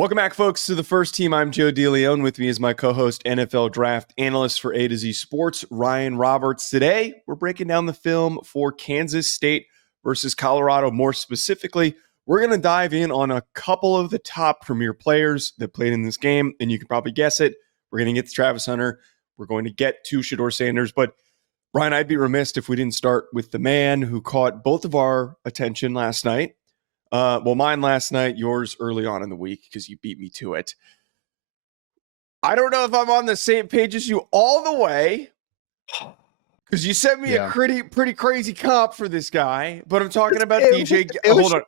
Welcome back, folks, to the First Team. I'm Joe DeLeone. With me is my co-host, NFL draft analyst for A to Z Sports, Ryan Roberts. Today, we're breaking down the film for Kansas State versus Colorado. More specifically, we're going to dive in on a couple of the top premier players that played in this game, and you can probably guess it. We're going to get to Travis Hunter. We're going to get to Shador Sanders. But, Ryan, I'd be remiss if we didn't start with the man who caught both of our attention last night. Mine last night, yours early on in the week because you beat me to it. I don't know if I'm on the same page as you all the way because you sent me a pretty crazy comp for this guy, but I'm talking about DJ. Hold on.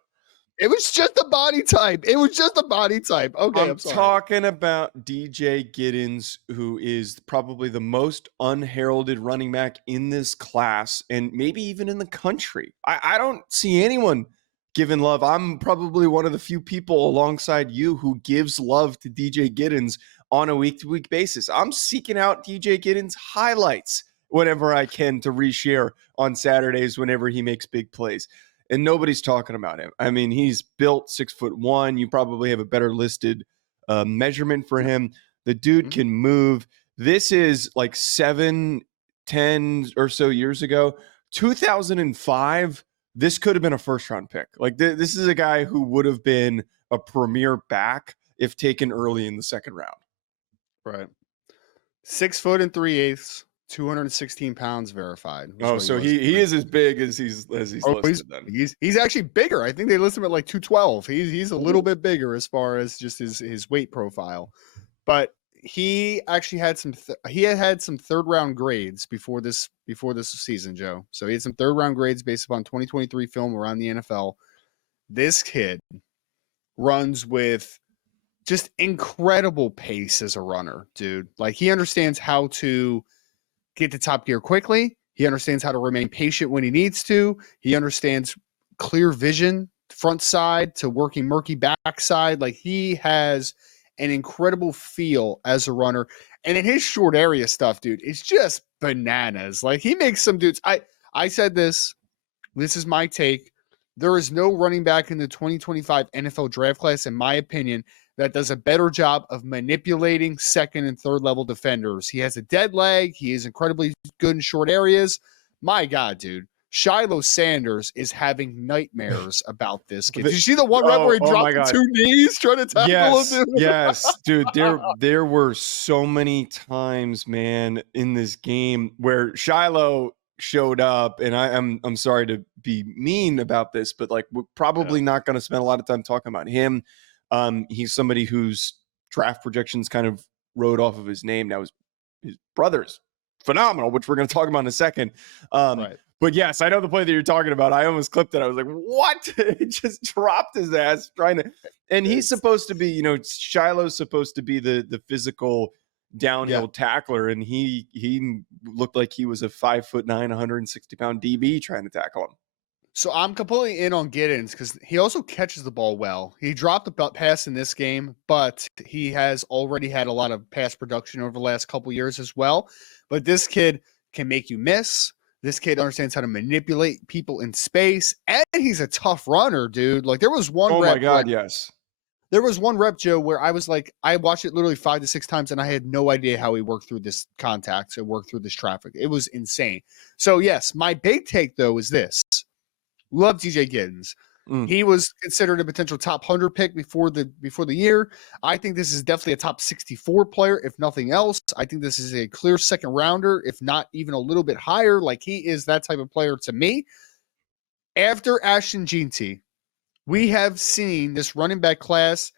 It was just a body type. Okay, I'm sorry. Talking about DJ Giddens, who is probably the most unheralded running back in this class and maybe even in the country. I don't see anyone giving love. I'm probably one of the few people alongside you who gives love to DJ Giddens on a week-to-week basis. I'm seeking out DJ Giddens highlights whenever I can to reshare on Saturdays whenever he makes big plays. And nobody's talking about him. I mean, he's built 6'1". You probably have a better listed measurement for him. The dude can move. This is like 10 or so years ago. 2005, this could have been a first-round pick. Like, this is a guy who would have been a premier back if taken early in the second round. Right. 6 foot and 3/8, 216 pounds verified. Oh, so he is as big as he's listed then. He's actually bigger. I think they list him at like 212. He's a little bit bigger as far as just his weight profile. But he actually had some third round grades before this season, Joe. So he had some third round grades based upon 2023 film around the NFL. This kid runs with just incredible pace as a runner, dude. Like, he understands how to get to top gear quickly. He understands how to remain patient when he needs to. He understands clear vision, front side to working murky backside. Like, he has an incredible feel as a runner. And in his short area stuff, dude, it's just bananas. Like, he makes some dudes. I said this is my take. There is no running back in the 2025 NFL draft class, in my opinion, that does a better job of manipulating second and third level defenders. He has a dead leg. He is incredibly good in short areas. My God, dude. Shador Sanders is having nightmares about this kid. Did you see the one rep where he dropped the two knees trying to tackle him? Yes, dude. There were so many times, man, in this game where Shiloh showed up, and I'm sorry to be mean about this, but like, we're probably not going to spend a lot of time talking about him. He's somebody whose draft projections kind of rode off of his name. Now his brother's phenomenal, which we're going to talk about in a second. Right. But yes, I know the play that you're talking about. I almost clipped it. I was like, what? It just dropped his ass trying to, and he's supposed to be, Shiloh's supposed to be the physical downhill tackler. And he looked like he was a 5'9", 160-pound DB trying to tackle him. So I'm completely in on Giddens because he also catches the ball well. He dropped a pass in this game, but he has already had a lot of pass production over the last couple years as well. But this kid can make you miss. This kid understands how to manipulate people in space, and he's a tough runner, dude. Like, there was one rep. Oh, my God, yes. There was one rep, Joe, where I was like, I watched it literally 5 to 6 times, and I had no idea how he worked through this contact and worked through this traffic. It was insane. So, yes, my big take, though, is this. Love DJ Giddens. He was considered a potential top 100 pick before the year. I think this is definitely a top 64 player, if nothing else. I think this is a clear second rounder, if not even a little bit higher. Like, he is that type of player to me. After Ashton Jeanty, we have seen this running back class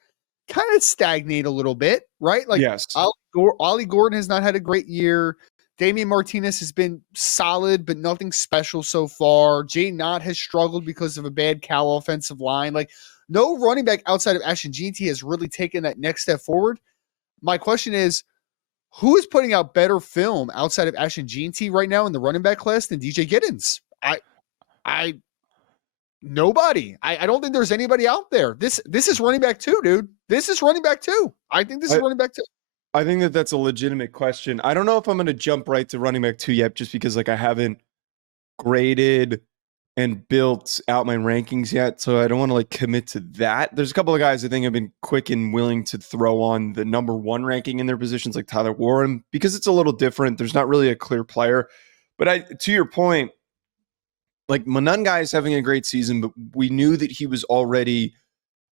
kind of stagnate a little bit, right? Like, yes. Ollie Gordon has not had a great year. Damian Martinez has been solid, but nothing special so far. Jay Knott has struggled because of a bad Cal offensive line. Like, no running back outside of Ashton Jeanty has really taken that next step forward. My question is, who is putting out better film outside of Ashton Jeanty right now in the running back class than DJ Giddens? Nobody. I don't think there's anybody out there. This is running back 2, dude. This is running back 2. I think this is running back 2. I think that's a legitimate question. I don't know if I'm going to jump right to running back 2 yet, just because like I haven't graded and built out my rankings yet, so I don't want to like commit to that. There's a couple of guys I think have been quick and willing to throw on the number one ranking in their positions, like Tyler Warren, because it's a little different. There's not really a clear player. But to your point, like Monunga is having a great season, but we knew that he was already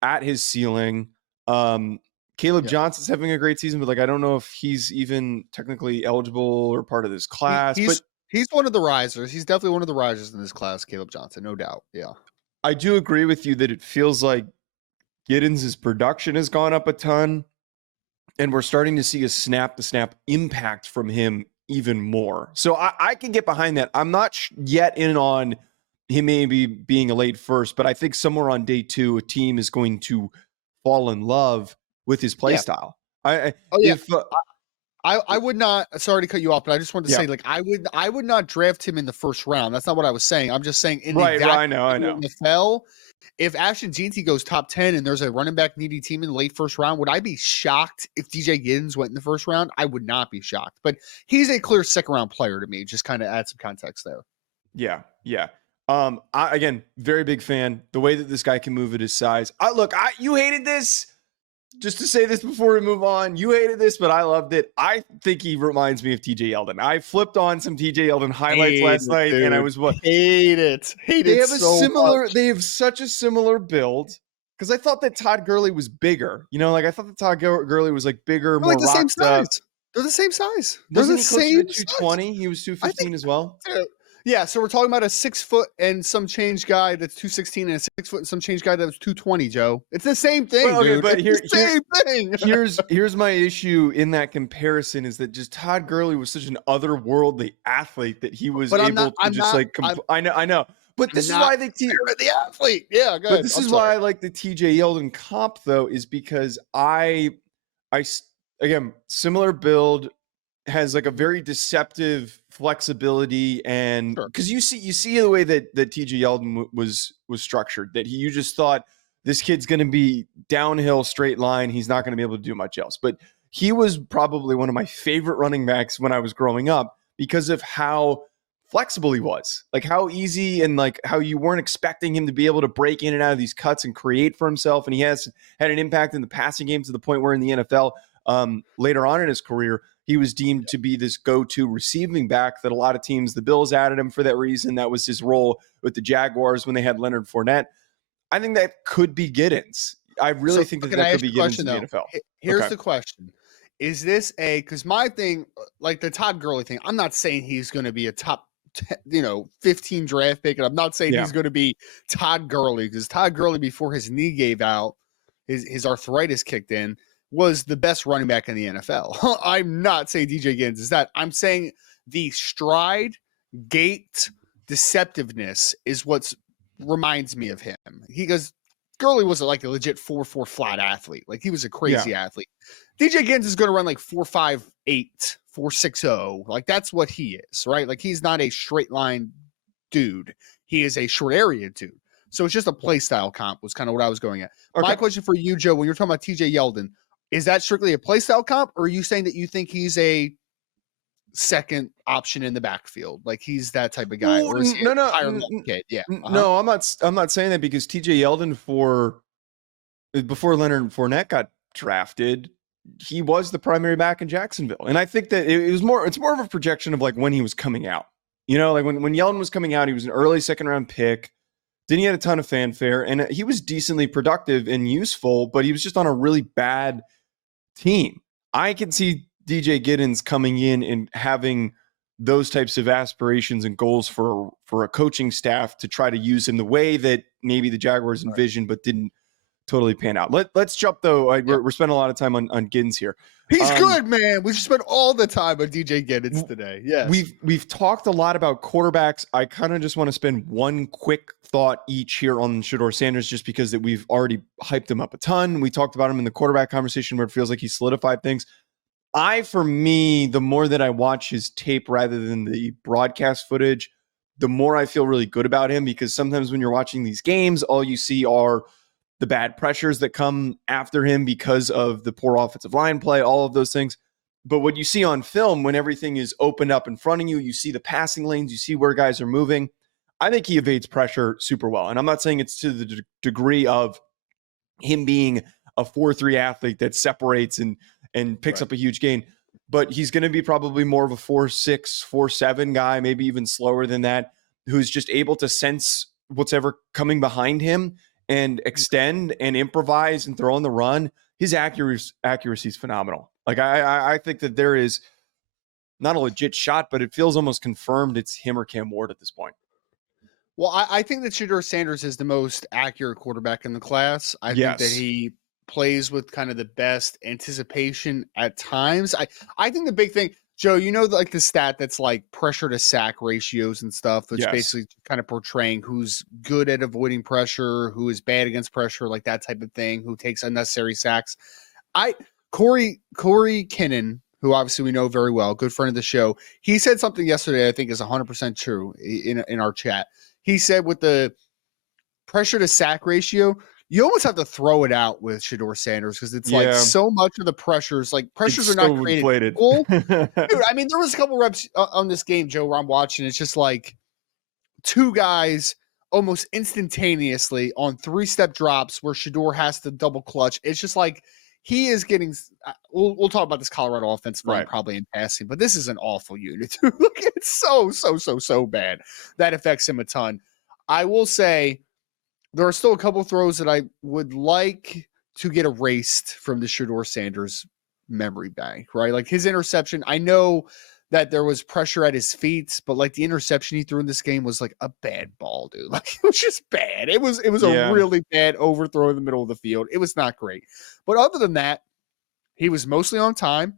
at his ceiling. Caleb Johnson's having a great season, but like I don't know if he's even technically eligible or part of this class. But he's one of the risers. He's definitely one of the risers in this class, Caleb Johnson, no doubt. Yeah. I do agree with you that it feels like Giddens' production has gone up a ton, and we're starting to see a snap-to-snap impact from him even more. So I can get behind that. I'm not yet in on him maybe being a late first, but I think somewhere on day 2, a team is going to fall in love with his play style. I would not. Sorry to cut you off, but I just wanted to say, like, I would not draft him in the first round. That's not what I was saying. I'm just saying I know. NFL, if Ashton Jeanty goes top 10 and there's a running back needy team in the late first round, would I be shocked if DJ Giddens went in the first round? I would not be shocked. But he's a clear second round player to me. Just kind of add some context there. Yeah. Again, very big fan. The way that this guy can move at his size. You hated this. Just to say this before we move on, you hated this, but I loved it. I think he reminds me of TJ Yeldon. I flipped on some TJ Yeldon highlights last night, and I was hate it. They have such a similar build. Because I thought that Todd Gurley was bigger. You know, like I thought that Todd Gurley was like bigger, more like the same size. They're the same size. Wasn't he closer to 220? He was 215 as well. Yeah, so we're talking about a 6 foot and some change guy that's 216 and a 6 foot and some change guy that was 220, Joe. It's the same thing, dude. But same thing. here's my issue in that comparison is that just Todd Gurley was such an otherworldly athlete that he was I know. But this is why they the athlete. Yeah, go ahead. But this is why I like the TJ Yeldon comp though, is because I again, similar build, has like a very deceptive flexibility, and because you see the way that TJ Yeldon was structured, that you just thought this kid's going to be downhill straight line, he's not going to be able to do much else. But he was probably one of my favorite running backs when I was growing up because of how flexible he was, like how easy and like how you weren't expecting him to be able to break in and out of these cuts and create for himself. And he has had an impact in the passing game to the point where in the NFL later on in his career, he was deemed to be this go-to receiving back that a lot of teams, the Bills added him for that reason. That was his role with the Jaguars when they had Leonard Fournette. I think that could be Giddens. I really think that could be Giddens in the NFL. Here's the question. Is this because my thing, like the Todd Gurley thing, I'm not saying he's going to be a top 15 draft pick, and I'm not saying he's going to be Todd Gurley, because Todd Gurley, before his knee gave out, his arthritis kicked in, was the best running back in the NFL. I'm not saying DJ Giddens is that. I'm saying the stride, gait, deceptiveness is what reminds me of him. Gurley was like a legit 4.4 flat athlete. Like he was a crazy athlete. DJ Giddens is going to run like 4.58, 4.60. Like that's what he is, right? Like he's not a straight line dude. He is a short area dude. So it's just a play style comp was kind of what I was going at. My question for you, Joe, when you're talking about TJ Yeldon, is that strictly a play style comp, or are you saying that you think he's a second option in the backfield? Like he's that type of guy? Or is he kid? Yeah. No, I'm not saying that, because TJ Yeldon before Leonard Fournette got drafted, he was the primary back in Jacksonville. And I think that it's more of a projection of like when he was coming out. You know, like when Yeldon was coming out, he was an early second round pick. Then he had a ton of fanfare, and he was decently productive and useful, but he was just on a really bad team. I can see DJ Giddens coming in and having those types of aspirations and goals for a coaching staff to try to use him the way that maybe the Jaguars envisioned, but didn't totally pan out. Let's jump though. We're spending a lot of time on Giddens here. He's good, man. We should spend all the time on DJ Giddens today. Yeah, we've talked a lot about quarterbacks. I kind of just want to spend one quick thought each here on Shador Sanders, just because that we've already hyped him up a ton. We talked about him in the quarterback conversation where it feels like he solidified things. For me, the more that I watch his tape rather than the broadcast footage, the more I feel really good about him, because sometimes when you're watching these games, all you see are the bad pressures that come after him because of the poor offensive line play, all of those things. But what you see on film, when everything is opened up in front of you, you see the passing lanes, you see where guys are moving. I think he evades pressure super well. And I'm not saying it's to the degree of him being a 4-3 athlete that separates and picks up a huge gain, but he's going to be probably more of a 4-6, 4-7 guy, maybe even slower than that, who's just able to sense what's ever coming behind him and extend and improvise and throw on the run. His accuracy is phenomenal. Like I think that there is not a legit shot, but it feels almost confirmed it's him or Cam Ward at this point. Well, I think that Shador Sanders is the most accurate quarterback in the class. I think that he plays with kind of the best anticipation at times. I think the big thing, Joe, like the stat that's like pressure to sack ratios and stuff, which basically kind of portraying who's good at avoiding pressure, who is bad against pressure, like that type of thing, who takes unnecessary sacks. Corey Kinnan, who obviously we know very well, good friend of the show, he said something yesterday I think is 100% true in our chat. He said with the pressure to sack ratio, you almost have to throw it out with Shador Sanders because it's like so much of the pressures are not created equal. Dude, I mean, there was a couple reps on this game, Joe, where I'm watching. It's just like two guys almost instantaneously on 3-step drops where Shador has to double clutch. It's just like he is getting we'll talk about this Colorado offensive line probably in passing, but this is an awful unit. Look, it's so bad. That affects him a ton. I will say there are still a couple throws that I would like to get erased from the Shador Sanders memory bank, right? Like his interception, I know that there was pressure at his feet, but like the interception he threw in this game was like a bad ball, dude. Like it was just bad. It was a really bad overthrow in the middle of the field. It was not great. But other than that, he was mostly on time.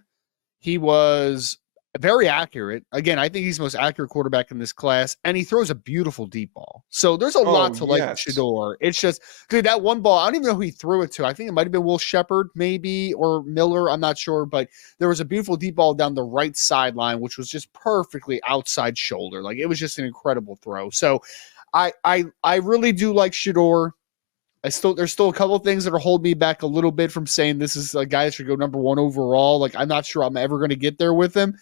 He was very accurate. Again, I think he's the most accurate quarterback in this class, and he throws a beautiful deep ball. So there's a lot to like Shador. It's just, dude, that one ball, I don't even know who he threw it to. I think it might have been Will Shepard, maybe, or Miller. I'm not sure, but there was a beautiful deep ball down the right sideline, which was just perfectly outside shoulder. Like it was just an incredible throw. So I really do like Shador. There's still a couple of things that are holding me back a little bit from saying this is a guy that should go number 1 overall. Like I'm not sure I'm ever going to get there with him.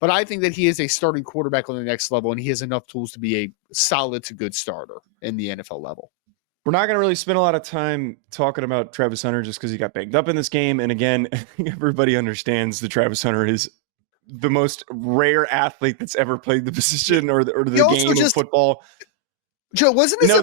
But I think that he is a starting quarterback on the next level, and he has enough tools to be a solid to good starter in the NFL level. We're not going to really spend a lot of time talking about Travis Hunter just because he got banged up in this game. And again, everybody understands that Travis Hunter is the most rare athlete that's ever played the position or the game of football. Joe, wasn't this a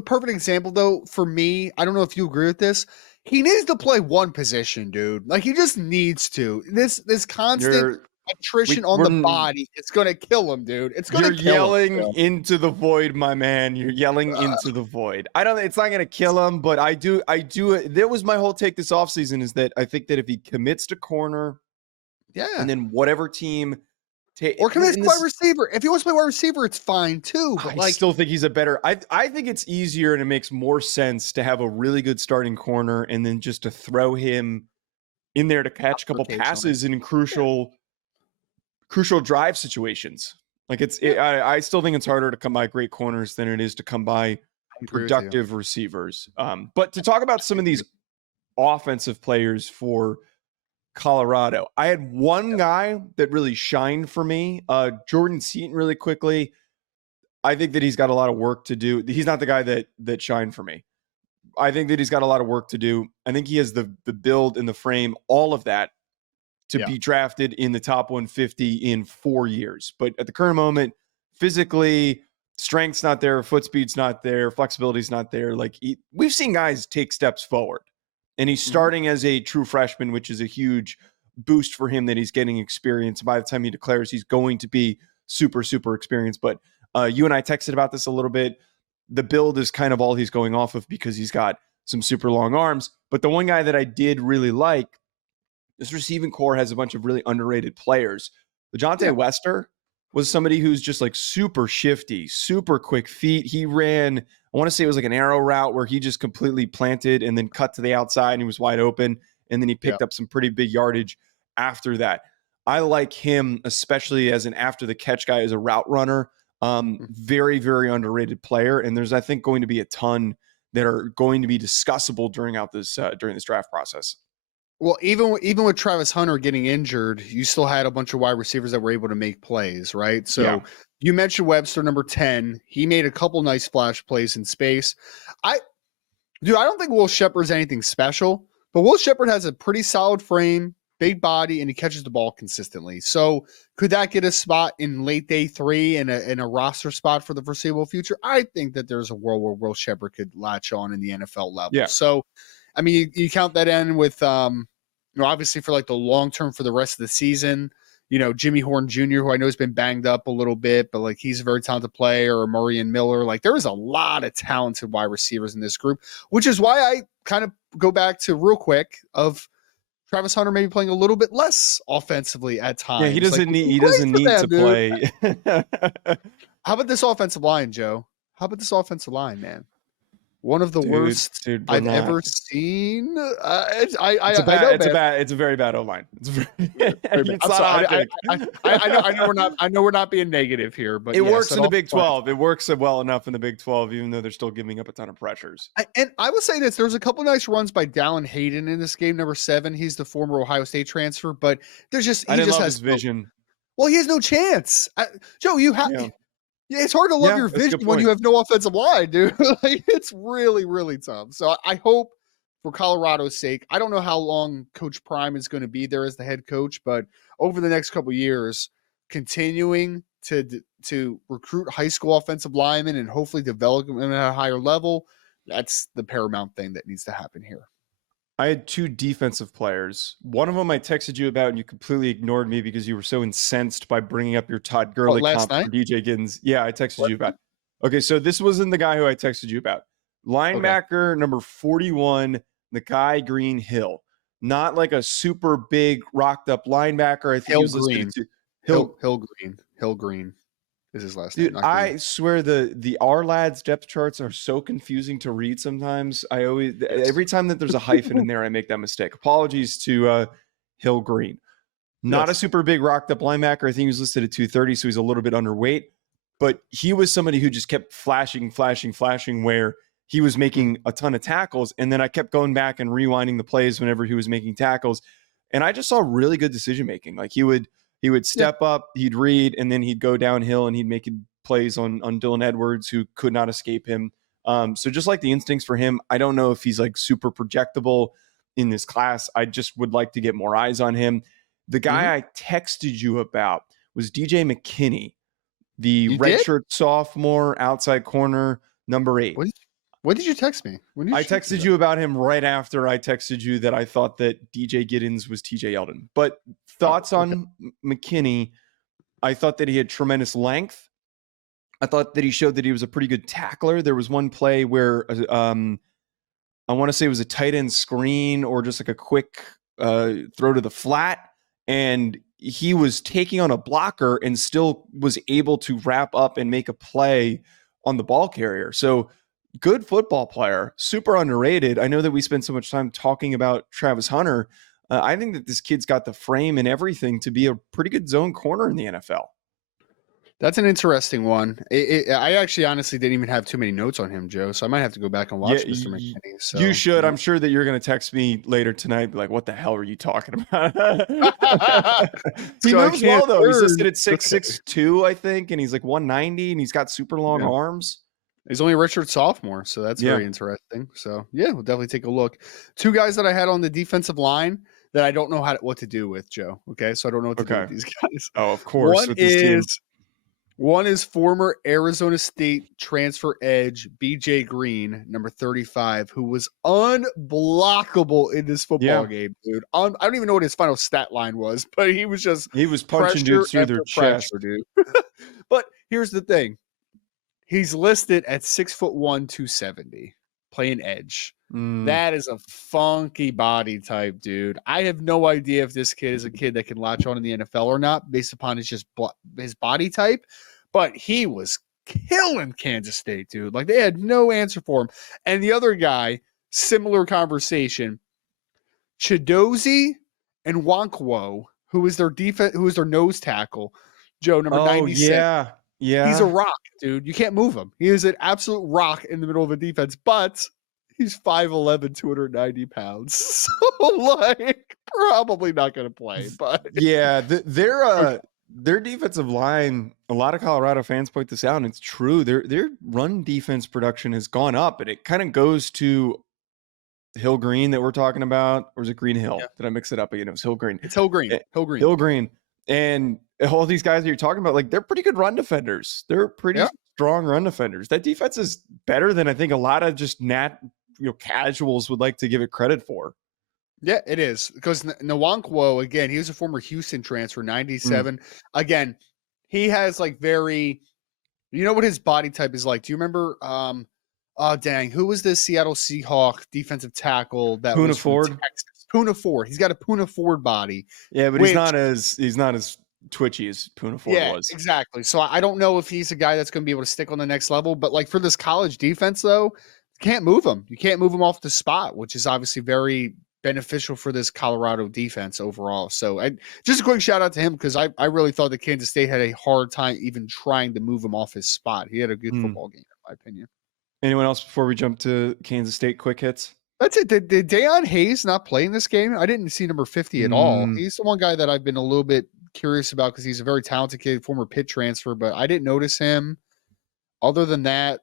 perfect example though for me? I don't know if you agree with this. He needs to play one position, dude. Like he just needs to. This constant attrition on the body, it's gonna kill him, dude. It's gonna kill him. You're yelling into the void, my man. You're yelling into the void. It's not gonna kill him, but I do. That was my whole take this offseason is that I think that if he commits to corner, and then whatever team or commits to wide receiver. If he wants to play wide receiver, it's fine too. But I still think he's a better. I think it's easier and it makes more sense to have a really good starting corner and then just to throw him in there to catch a couple passes in crucial drive situations. Like I still think it's harder to come by great corners than it is to come by productive receivers. But to talk about some of these offensive players for Colorado, I had one guy that really shined for me, Jordan Seaton, really quickly. I think that he's got a lot of work to do. He's not the guy that shined for me. I think that he's got a lot of work to do. I think he has the build and the frame, all of that, to be drafted in the top 150 in 4 years. But at the current moment, physically, strength's not there, foot speed's not there, flexibility's not there. Like we've seen guys take steps forward. And he's starting as a true freshman, which is a huge boost for him that he's getting experience. By the time he declares, he's going to be super, super experienced. But you and I texted about this a little bit. The build is kind of all he's going off of because he's got some super long arms. But the one guy that I did really like, this receiving core has a bunch of really underrated players. DeJounte Wester was somebody who's just like super shifty, super quick feet. He ran, I want to say it was like an arrow route where he just completely planted and then cut to the outside and he was wide open. And then he picked up some pretty big yardage after that. I like him, especially as an after the catch guy, as a route runner. Very, very underrated player. And there's, I think, going to be a ton that are going to be discussable during this draft process. Well, even with Travis Hunter getting injured, you still had a bunch of wide receivers that were able to make plays, right? So Yeah. you mentioned Webster, number 10. He made a couple nice splash plays in space. I don't think Will Shepherd's anything special, but Will Shepherd has a pretty solid frame, big body, and he catches the ball consistently. So could that get a spot in late day 3 and a roster spot for the foreseeable future? I think that there's a world where Will Shepherd could latch on in the NFL level. Yeah. So, I mean, you count that in with, obviously for like the long term for the rest of the season. Jimmy Horn Jr., who I know has been banged up a little bit, but like he's a very talented player, or Murray and Miller. Like there is a lot of talented wide receivers in this group, which is why I kind of go back to real quick of Travis Hunter maybe playing a little bit less offensively at times. Yeah, he doesn't need to play. How about this offensive line, Joe? How about this offensive line, man? One of the worst I've ever seen. It's a very bad O-line. I know we're not being negative here, but it works in the Big 12. It works well enough in the Big 12, even though they're still giving up a ton of pressures. And I will say this: there's a couple nice runs by Dallin Hayden in this game, number 7. He's the former Ohio State transfer, but there's just I didn't love his vision. Well, he has no chance. Joe, you have. Yeah, it's hard to love your vision when you have no offensive line, dude. Like it's really, really tough. So I hope for Colorado's sake, I don't know how long Coach Prime is going to be there as the head coach, but over the next couple of years, continuing to recruit high school offensive linemen and hopefully develop them at a higher level, that's the paramount thing that needs to happen here. I had 2 defensive players. One of them I texted you about, and you completely ignored me because you were so incensed by bringing up your Todd Gurley comp for DJ Giddens. Yeah, I texted you about. Okay, so this wasn't the guy who I texted you about. Linebacker number 41, Nakai Green Hill. Not like a super big rocked up linebacker. I think he was listed Hill Green is his last name. Dude, I swear the R lads depth charts are so confusing to read sometimes. Every time that there's a hyphen in there, I make that mistake. Apologies to Hill Green. Not a super big rocked up linebacker. I think he was listed at 230, so he's a little bit underweight. But he was somebody who just kept flashing, where he was making a ton of tackles. And then I kept going back and rewinding the plays whenever he was making tackles. And I just saw really good decision making. Like he would step up, he'd read, and then he'd go downhill and he'd make plays on Dylan Edwards, who could not escape him. So just like the instincts for him, I don't know if he's like super projectable in this class. I just would like to get more eyes on him. The guy I texted you about was DJ McKinney, the redshirt sophomore, outside corner, number 8. When did you text me? I texted you about him right after I texted you that I thought that DJ Giddens was TJ Yeldon. But thoughts on McKinney, I thought that he had tremendous length. I thought that he showed that he was a pretty good tackler. There was one play where I want to say it was a tight end screen or just like a quick throw to the flat. And he was taking on a blocker and still was able to wrap up and make a play on the ball carrier. So good football player, super underrated. I know that we spend so much time talking about Travis Hunter. I think that this kid's got the frame and everything to be a pretty good zone corner in the NFL. That's an interesting one. I actually honestly didn't even have too many notes on him, Joe, so I might have to go back and watch Mr. McKinney. So, you should. I'm sure that you're going to text me later tonight, be like, what the hell are you talking about? He moves well, though. He's listed at 6'2", I think, and he's like 190, and he's got super long arms. He's only a redshirt sophomore, so that's very interesting. So, yeah, we'll definitely take a look. 2 guys that I had on the defensive line that I don't know what to do with, Joe. Okay, so I don't know what to do with these guys. Oh, of course. One is former Arizona State transfer edge BJ Green, number 35, who was unblockable in this football game, dude. I don't even know what his final stat line was, but he was punching dudes through their chest, dude. But here's the thing. He's listed at 6'1", 270, playing edge. That is a funky body type, dude. I have no idea if this kid is a kid that can latch on in the NFL or not, based upon his body type. But he was killing Kansas State, dude. Like they had no answer for him. And the other guy, similar conversation, Chidozie and Wankwo, who is their nose tackle, Joe, number 96. Yeah. He's a rock, dude. You can't move him. He is an absolute rock in the middle of a defense, but he's 5'11", 290 pounds. So, like, probably not going to play. But Yeah, their defensive line, a lot of Colorado fans point this out, and it's true. Their run defense production has gone up, and it kind of goes to Hill Green that we're talking about, or is it Green Hill? Yeah. Did I mix it up again? It was Hill Green. It's Hill Green. Eh, Hill Green. Hill Green. And all these guys that you're talking about, like, they're pretty good run defenders. They're pretty strong run defenders. That defense is better than I think a lot of just casuals would like to give it credit for. Yeah, it is. Because Nwankwo, again, he was a former Houston transfer, 97. Again, he has like you know what his body type is like. Do you remember who was the Seattle Seahawk defensive tackle that Poona was Ford? from Texas? Poona Ford. He's got a Poona Ford body. Yeah, but he's not as twitchy as Poona Ford was. Exactly. So I don't know if he's a guy that's going to be able to stick on the next level. But like for this college defense, though, you can't move him. You can't move him off the spot, which is obviously very beneficial for this Colorado defense overall. So just a quick shout out to him because I really thought that Kansas State had a hard time even trying to move him off his spot. He had a good football game, in my opinion. Anyone else before we jump to Kansas State quick hits? That's it. Did Deion Hayes not play in this game? I didn't see number 50 at all. He's the one guy that I've been a little bit curious about because he's a very talented kid, former Pitt transfer, but I didn't notice him. Other than that,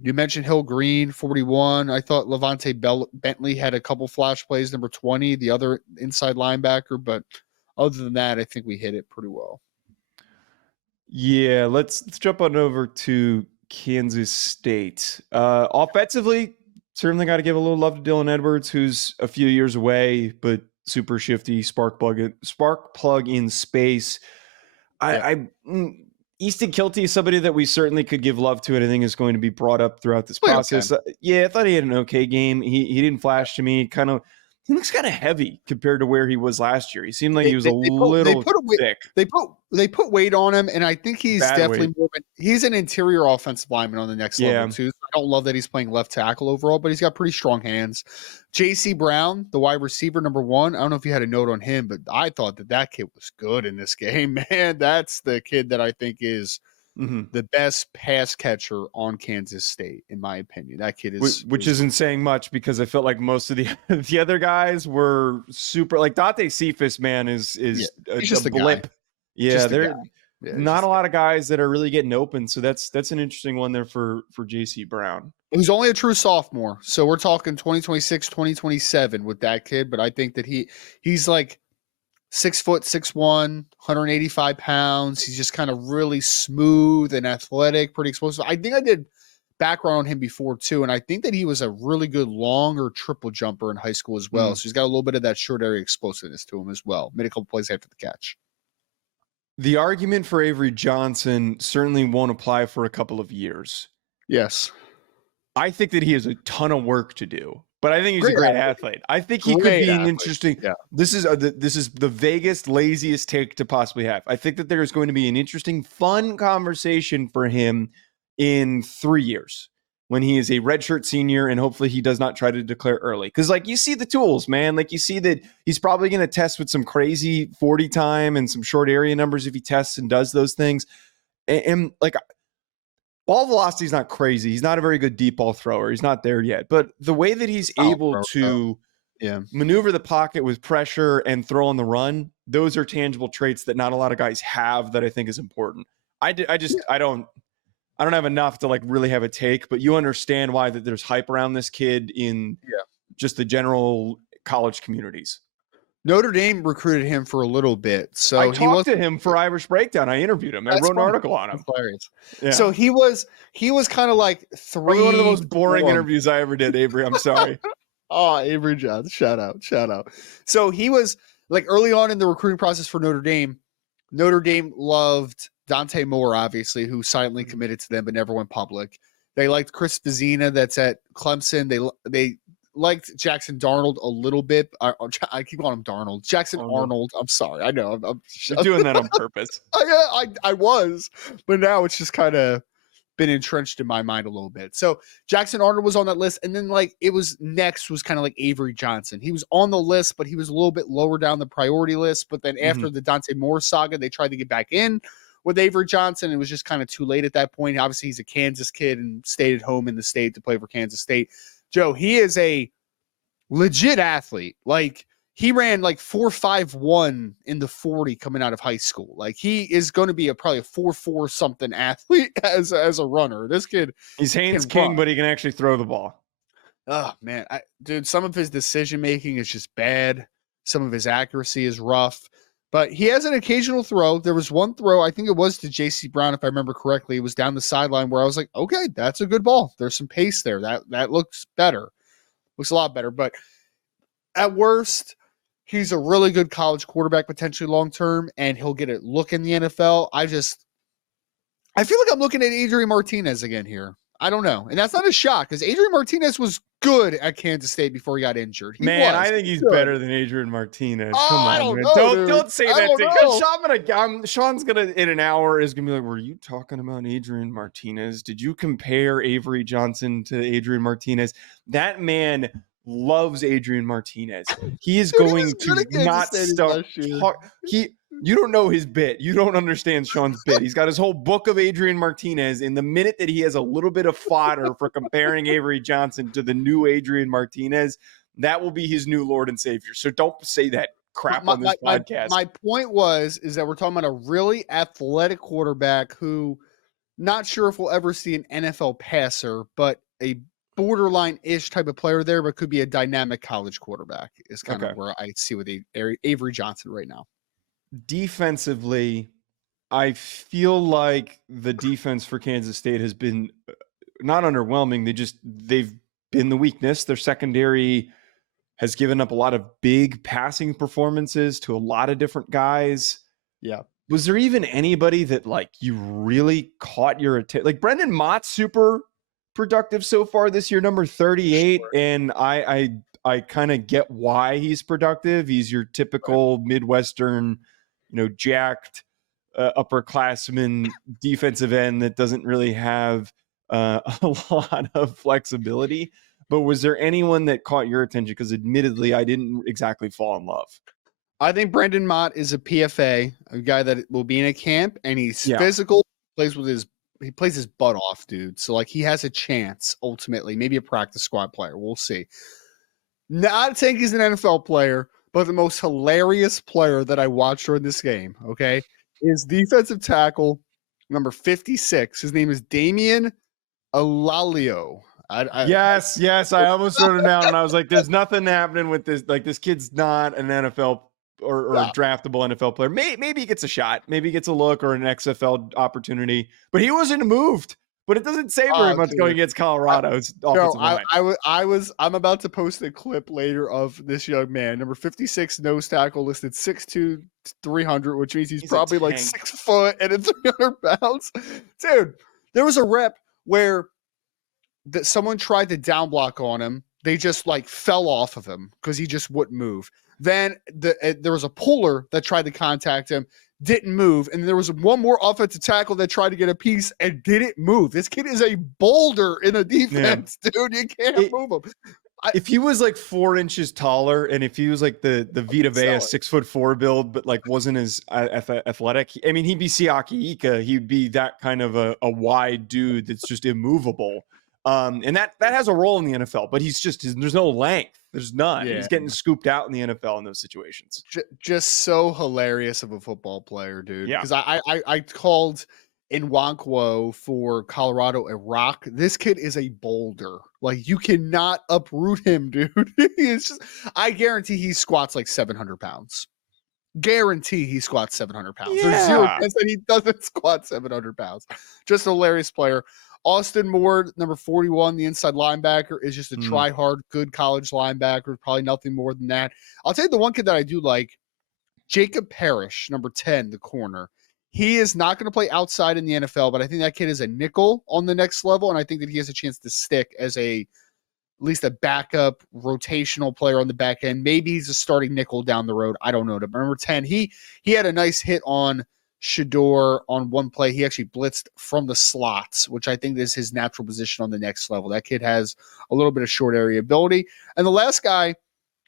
you mentioned Hill Green, 41. I thought Levante Bentley had a couple flash plays, number 20, the other inside linebacker. But other than that, I think we hit it pretty well. Yeah, let's jump on over to Kansas State. Offensively, certainly got to give a little love to Dylan Edwards, who's a few years away, but super shifty, spark plug in space. Easton Kilty is somebody that we certainly could give love to, and I think is going to be brought up throughout this process. Okay. Yeah, I thought he had an okay game. He didn't flash to me. He looks kind of heavy compared to where he was last year. He seemed like he was a little thick. They put weight on him, and I think he's definitely he's an interior offensive lineman on the next level too. So I don't love that he's playing left tackle overall, but he's got pretty strong hands. J.C. Brown, the wide receiver, number 1. I don't know if you had a note on him, but I thought that kid was good in this game. Man, that's the kid that I think is the best pass catcher on Kansas State, in my opinion. That kid is, which isn't saying much because I felt like most of the other guys were super. Like Dante Cephas, man, is just a blip. Guy. Yeah, there not a lot of guys that are really getting open. So that's an interesting one there for J.C. Brown. Who's only a true sophomore. So we're talking 2026, 2027 with that kid. But I think that he's like 6 foot 6'1", 185 pounds. He's just kind of really smooth and athletic, pretty explosive. I think I did background on him before too, and I think that he was a really good long or triple jumper in high school as well. So he's got a little bit of that short area explosiveness to him as well. Made a couple plays after the catch. The argument for Avery Johnson certainly won't apply for a couple of years. Yes. I think that he has a ton of work to do. But I think he's a great athlete. I think he could be an interesting. Yeah. This is the vaguest, laziest take to possibly have. I think that there is going to be an interesting, fun conversation for him in 3 years when he is a redshirt senior, and hopefully he does not try to declare early. Because like you see the tools, man. Like you see that he's probably going to test with some crazy 40 time and some short area numbers if he tests and does those things. And like. Ball velocity is not crazy. He's not a very good deep ball thrower. He's not there yet. But the way that he's able to maneuver the pocket with pressure and throw on the run, those are tangible traits that not a lot of guys have that I think is important. I don't have enough to like really have a take, but you understand why that there's hype around this kid in just the general college communities. Notre Dame recruited him for a little bit. So I talked to him for Irish Breakdown. I interviewed him. I wrote an article on him. Yeah. So he was kind of like one of the most boring interviews I ever did, Avery. I'm sorry. Oh, Avery Johns. Shout out. So he was like early on in the recruiting process for Notre Dame. Notre Dame loved Dante Moore, obviously, who silently committed to them but never went public. They liked Chris Vizina, that's at Clemson. They liked Jackson Darnold a little bit. I keep calling him Darnold. Jackson Arnold. I'm sorry. I know. I'm doing that on purpose. I was, but now it's just kind of been entrenched in my mind a little bit. So Jackson Arnold was on that list, and then like it was next was kind of like Avery Johnson. He was on the list, but he was a little bit lower down the priority list. But then after the Dante Moore saga, they tried to get back in with Avery Johnson. It was just kind of too late at that point. Obviously, he's a Kansas kid and stayed at home in the state to play for Kansas State. Joe, he is a legit athlete. Like he ran like 4.51 in the 40 coming out of high school. Like he is going to be probably a 4.4 something athlete as a runner. This kid, He's Haynes can King, run. but he can actually throw the ball. Oh man, dude, some of his decision making is just bad. Some of his accuracy is rough, but he has an occasional throw. There was one throw, I think it was to J.C. Brown, if I remember correctly. It was down the sideline where I was like, okay, that's a good ball. There's some pace there. That looks better. Looks a lot better. But at worst, he's a really good college quarterback, potentially long term, and he'll get a look in the NFL. I feel like I'm looking at Adrian Martinez again here. I don't know. And that's not a shock because Adrian Martinez was good at Kansas State before he got injured. I think he's better than Adrian Martinez. Come on, I don't man. know, Don't say that know. Sean's gonna in an hour is gonna be like, were you talking about Adrian Martinez? Did you compare Avery Johnson to Adrian Martinez? That man loves Adrian Martinez. He is going to not stop. You don't know his bit. You don't understand Sean's bit. He's got his whole book of Adrian Martinez. And the minute that he has a little bit of fodder for comparing Avery Johnson to the new Adrian Martinez, that will be his new Lord and Savior. So don't say that crap on this podcast. My point is that we're talking about a really athletic quarterback who, not sure if we'll ever see an NFL passer, but a borderline-ish type of player there, but could be a dynamic college quarterback is kind of where I see with Avery Johnson right now. Defensively, I feel like the defense for Kansas State has been not underwhelming. They've been the weakness. Their secondary has given up a lot of big passing performances to a lot of different guys. Yeah. Was there even anybody that like you really caught your attention? Like Brendan Mott's super productive so far this year, number 38. Sure. And I kind of get why he's productive. He's your typical Midwestern, jacked upperclassman defensive end that doesn't really have a lot of flexibility. But was there anyone that caught your attention? Because admittedly, I didn't exactly fall in love. I think Brendan Mott is a PFA, a guy that will be in a camp, and he's physical, he plays his butt off, dude. So, like, he has a chance, ultimately. Maybe a practice squad player. We'll see. Not saying he's an NFL player, but the most hilarious player that I watched during this game, okay, is defensive tackle number 56. His name is Damian Alalio. Yes. I almost wrote it down, and I was like, there's nothing happening with this. Like, this kid's not an NFL or draftable NFL player. Maybe he gets a shot. Maybe he gets a look or an XFL opportunity. But he wasn't moved. But it doesn't say very much going against Colorado's offensive line. I'm about to post a clip later of this young man, number 56 nose tackle, listed 6'2", 300, which means he's probably like 6 foot and 300 pounds. Dude, there was a rep where someone tried to down block on him. They just like fell off of him because he just wouldn't move. Then there was a puller that tried to contact him, didn't move. And there was one more offensive tackle that tried to get a piece and didn't move. This kid is a boulder in a defense, dude. You can't move him. If he was like 4 inches taller, and if he was like the Vita Vea 6'4" build, but like wasn't as athletic, I mean, he'd be Siaki Ika. He'd be that kind of a wide dude that's just immovable. And that has a role in the NFL, but there's no length. There's none. Yeah. He's getting scooped out in the NFL in those situations. Just so hilarious of a football player, dude. Because I called Nwankwo for Colorado a rock. This kid is a boulder. Like, you cannot uproot him, dude. I guarantee he squats like 700 pounds. Guarantee he squats 700 pounds. Yeah. There's zero chance that he doesn't squat 700 pounds. Just a hilarious player. Austin Moore, number 41, the inside linebacker, is just a try-hard, good college linebacker. Probably nothing more than that. I'll tell you the one kid that I do like, Jacob Parrish, number 10, the corner. He is not going to play outside in the NFL, but I think that kid is a nickel on the next level, and I think that he has a chance to stick as at least a backup rotational player on the back end. Maybe he's a starting nickel down the road. I don't know. But number 10, he had a nice hit on Shador on one play. He actually blitzed from the slots, which I think is his natural position on the next level. That kid has a little bit of short area ability. And the last guy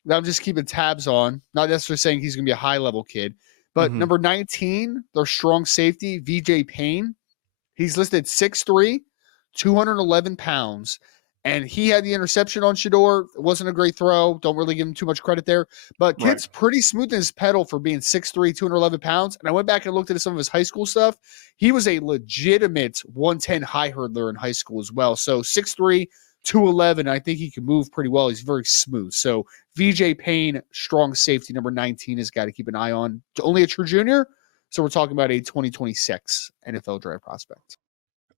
that I'm just keeping tabs on, not necessarily saying he's going to be a high-level kid, but number 19, their strong safety, VJ Payne. He's listed 6'3", 211 pounds, And he had the interception on Shador. It wasn't a great throw. Don't really give him too much credit there. But kid's pretty smooth in his pedal for being 6'3", 211 pounds. And I went back and looked at some of his high school stuff. He was a legitimate 110 high hurdler in high school as well. So 6'3", 211. I think he can move pretty well. He's very smooth. So VJ Payne, strong safety, number 19, is a guy to keep an eye on. Only a true junior. So we're talking about a 2026 NFL draft prospect.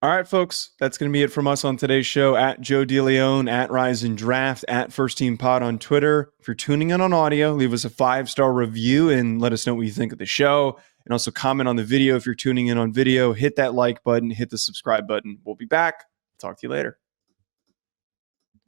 All right, folks, that's going to be it from us on today's show. At Joe DeLeone, at Rise and Draft, at First Team Pod on Twitter. If you're tuning in on audio, leave us a 5-star review and let us know what you think of the show. And also comment on the video if you're tuning in on video. Hit that like button, hit the subscribe button. We'll be back. Talk to you later.